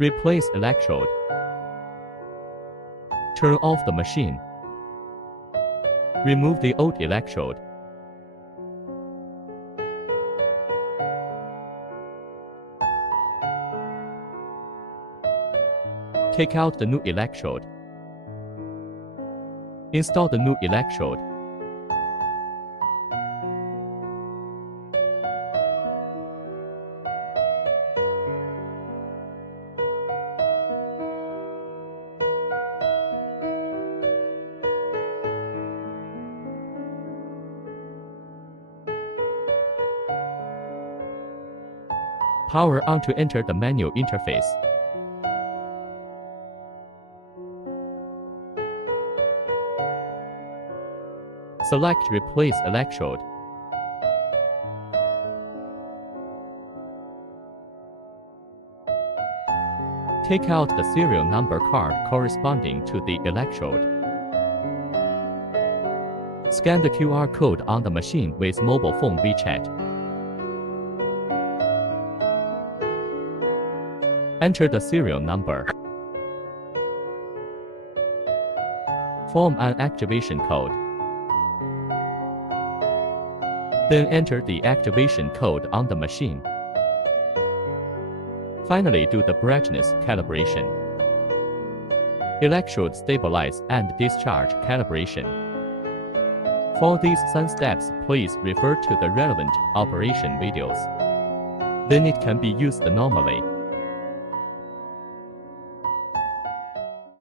Replace electrode. Turn off the machine. Remove the old electrode. Take out the new electrode. Install the new electrode. Power on to enter the manual interface. Select Replace Electrode. Take out the serial number card corresponding to the electrode. Scan the QR code on the machine with mobile phone WeChat. Enter the serial number. Form an activation code. Then enter the activation code on the machine. Finally, do the brightness calibration. Electrode stabilize and discharge calibration. For these 7 steps, please refer to the relevant operation videos. Then it can be used normally.